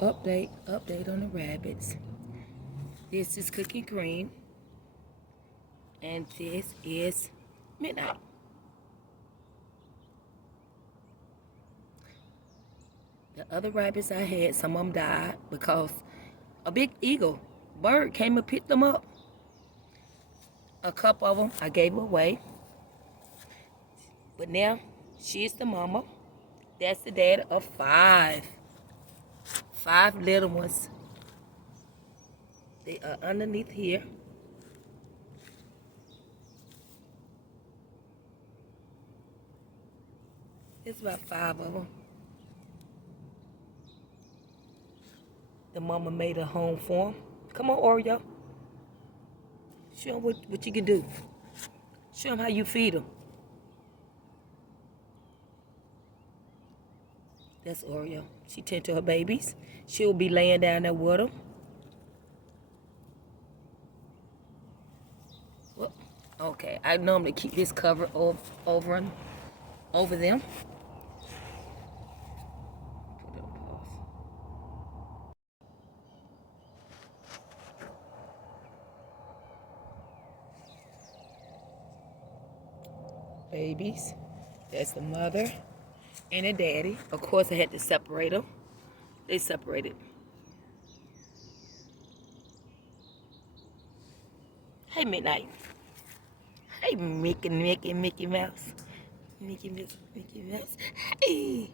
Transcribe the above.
Update on the rabbits. This is Cookie Green, and this is Midnight. The other rabbits I had, some of them died because a big eagle bird came and picked them up. A couple of them I gave away, but now she's the mama. That's the dad of five little ones. They are underneath here. There's about 5 of them. The mama made a home for them. Come on, Oreo. Show them what you can do. Show them how you feed them. That's Oreo. She tend to her babies. She'll be laying down there with them. Well, okay, I normally keep this cover over them. Put it on pause. Babies. That's the mother and the daddy. Of course, I had to separate them. They separated. Hey, Midnight. Hey, Mickey Mouse. Mickey Mouse. Hey.